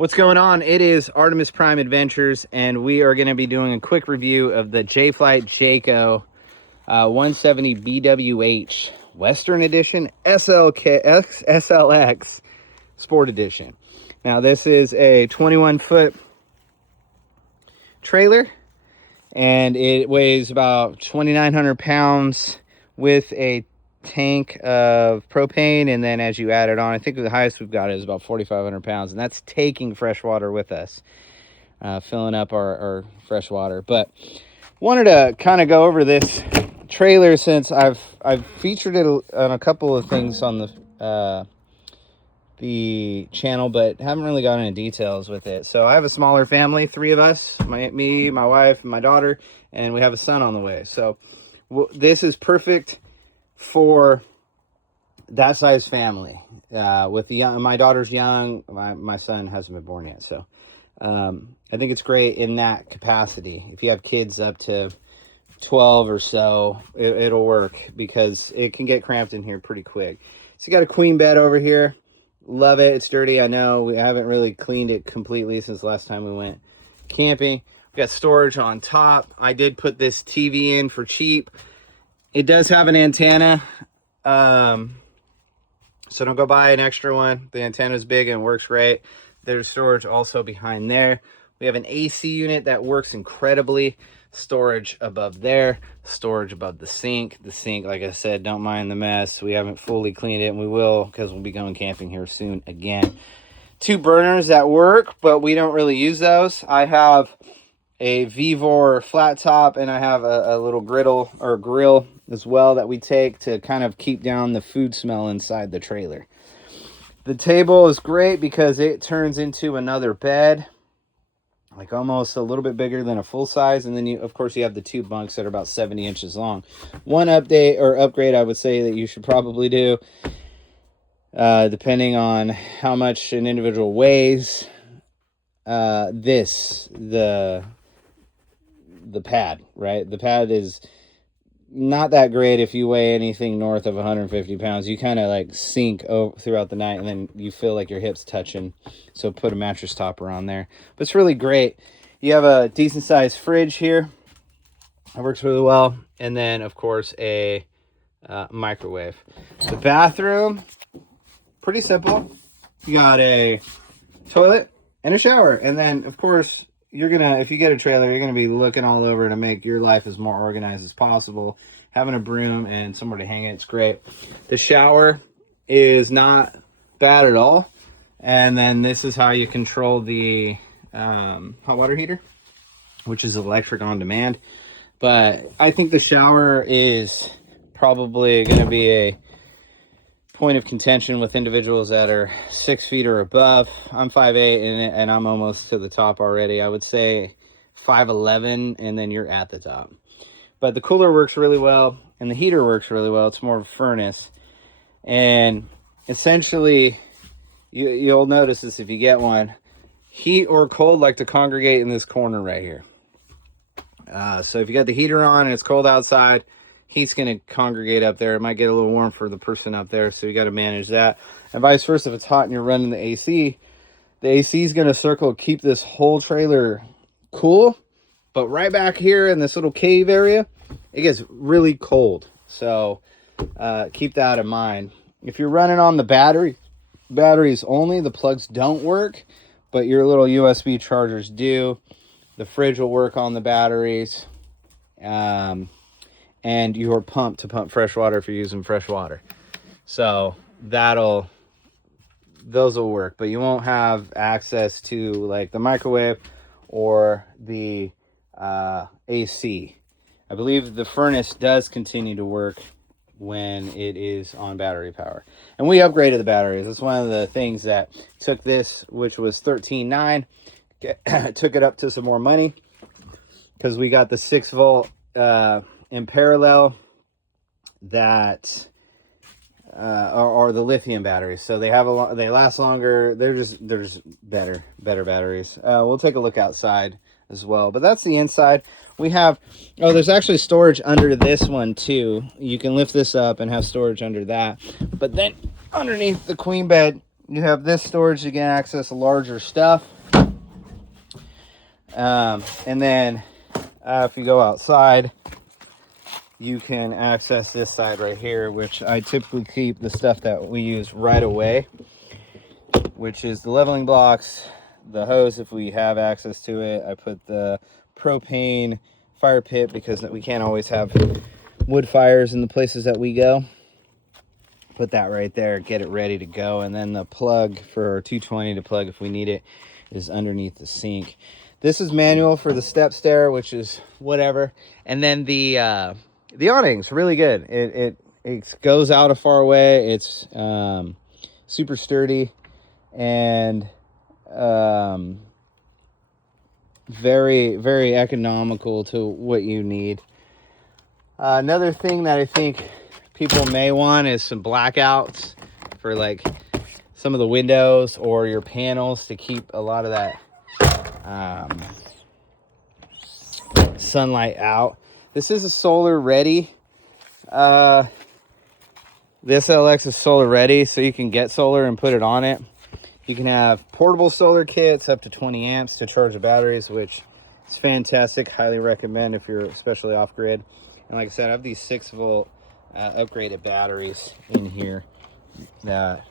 What's going on? It is Artemis Prime Adventures, and we are going to be doing a quick review of the J-Flight Jayco 170 BWH Western Edition SLX Sport Edition. Now, this is a 21-foot trailer, and it weighs about 2,900 pounds with a tank of propane, and then as you add it on, I think the highest we've got is about 4,500 pounds, and that's taking fresh water with us, filling up our fresh water. But wanted to kind of go over this trailer since I've featured it on a couple of things on the channel, but haven't really gone into details with it. So I have a smaller family, 3 of us, me, my wife, and my daughter, and we have a son on the way. So this is perfect for that size family. With the young, my daughter's young, my son hasn't been born yet, so I think it's great in that capacity. If you have kids up to 12 or so, it'll work because it can get cramped in here pretty quick. So you got a queen bed over here. Love it. It's dirty, I know. We haven't really cleaned it completely since the last time we went camping. We got storage on top. I did put this TV in for cheap. It does have an antenna, so don't go buy an extra one. The antenna is big and works great. There's storage also behind there. We have an AC unit that works incredibly. Storage above there, storage above the sink. The sink, like I said, don't mind the mess. We haven't fully cleaned it, and we will because we'll be going camping here soon again. 2 burners that work, but we don't really use those. I have a Vevor flat top, and I have a little griddle or grill as well that we take to kind of keep down the food smell inside the trailer. The table is great because it turns into another bed, like almost a little bit bigger than a full size. And then you, of course, you have the 2 bunks that are about 70 inches long. One update or upgrade I would say that you should probably do, depending on how much an individual weighs, the pad, right? The pad is not that great if you weigh anything north of 150 pounds. You kind of like sink throughout the night, and then you feel like your hips touching. So put a mattress topper on there. But it's really great. You have a decent sized fridge here. It works really well. And then, of course, a microwave. The bathroom, pretty simple. You got a toilet and a shower. And then, of course, if you get a trailer, you're gonna be looking all over to make your life as more organized as possible. Having a broom and somewhere to hang it's great. The shower is not bad at all. And then this is how you control the hot water heater, which is electric on demand. But I think the shower is probably gonna be a point of contention with individuals that are 6 feet or above. I'm 5'8", and I'm almost to the top already. I would say 5'11", and then you're at the top. But the cooler works really well, and the heater works really well. It's more of a furnace. And essentially, you'll notice this if you get one, heat or cold like to congregate in this corner right here. So if you got the heater on and it's cold outside, heat's going to congregate up there. It might get a little warm for the person up there, so you got to manage that. And vice versa, if it's hot and you're running the AC is going to circle, keep this whole trailer cool. But right back here in this little cave area, it gets really cold. So keep that in mind. If you're running on the batteries only, the plugs don't work, but your little USB chargers do. The fridge will work on the batteries. And your pump to pump fresh water if you're using fresh water. So those will work, but you won't have access to like the microwave or the AC. I believe the furnace does continue to work when it is on battery power. And we upgraded the batteries. That's one of the things that took this, which was $13,900, took it up to some more money because we got the 6-volt in parallel that are the lithium batteries. So they last longer. They're just better batteries. We'll take a look outside as well, but that's the inside. We have there's actually storage under this one too. You can lift this up and have storage under that. But then underneath the queen bed, you have this storage, you can access larger stuff. And then if you go outside, you can access this side right here, which I typically keep the stuff that we use right away, which is the leveling blocks, the hose if we have access to it. I put the propane fire pit because we can't always have wood fires in the places that we go. Put that right there, get it ready to go. And then the plug for our 220 to plug if we need it is underneath the sink. This is manual for the step stair, which is whatever. And then the awning's really good. It goes out a far way. It's super sturdy and very, very economical to what you need. Another thing that I think people may want is some blackouts for like some of the windows or your panels to keep a lot of that sunlight out. This is a solar ready. This SLX is solar ready, so you can get solar and put it on it. You can have portable solar kits up to 20 amps to charge the batteries, which is fantastic. Highly recommend if you're especially off grid. And like I said, I have these 6-volt upgraded batteries in here that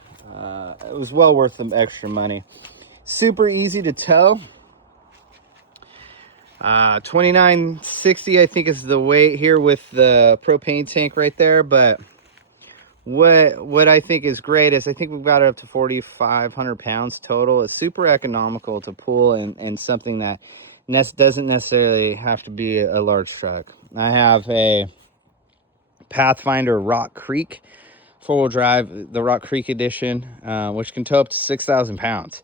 it was well worth the extra money. Super easy to tow. 2960 I think is the weight here with the propane tank right there. But what I think is great is I think we've got it up to 4,500 pounds total. It's super economical to pull and something that doesn't necessarily have to be a large truck. I have a Pathfinder Rock Creek 4-wheel drive, the Rock Creek edition, which can tow up to 6,000 pounds.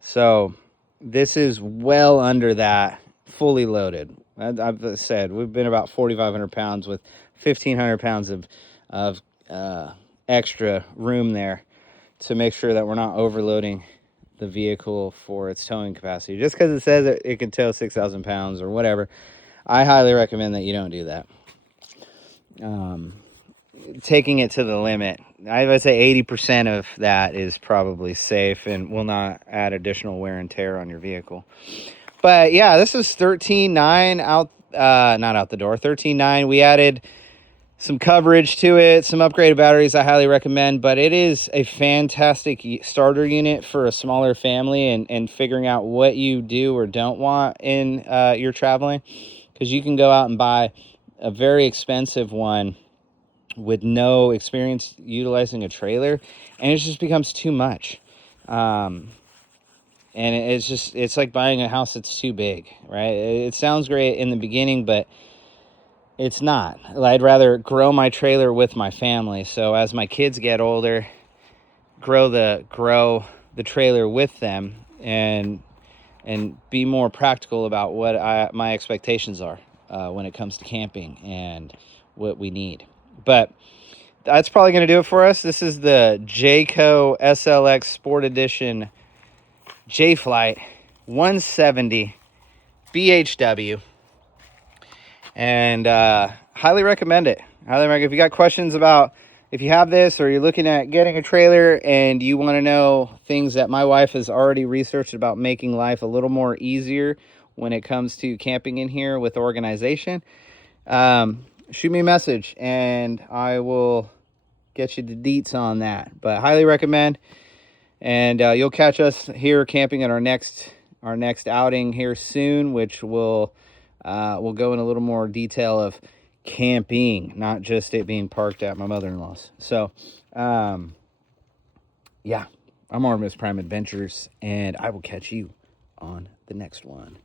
So this is well under that fully loaded. I've said we've been about 4,500 pounds with 1,500 pounds of extra room there to make sure that we're not overloading the vehicle for its towing capacity. Just because it says it can tow 6,000 pounds or whatever, I highly recommend that you don't do that. Taking it to the limit, I would say 80% of that is probably safe and will not add additional wear and tear on your vehicle. But yeah, this is 13.9 out, not out the door, 13.9. We added some coverage to it, some upgraded batteries I highly recommend, but it is a fantastic starter unit for a smaller family and figuring out what you do or don't want in your traveling, because you can go out and buy a very expensive one with no experience utilizing a trailer, and it just becomes too much. And it's like buying a house that's too big, right? It sounds great in the beginning, but it's not. I'd rather grow my trailer with my family. So as my kids get older, grow the trailer with them and be more practical about what my expectations are when it comes to camping and what we need. But that's probably going to do it for us. This is the Jayco SLX Sport Edition J-Flight 170 BHW. And highly recommend it. If you got questions about if you have this or you're looking at getting a trailer and you want to know things that my wife has already researched about making life a little more easier when it comes to camping in here with organization, shoot me a message and I will get you the deets on that. But highly recommend, and you'll catch us here camping at our next outing here soon, which we'll go in a little more detail of camping, not just it being parked at my mother-in-law's. So yeah, I'm Artemis Prime Adventures, and I will catch you on the next one.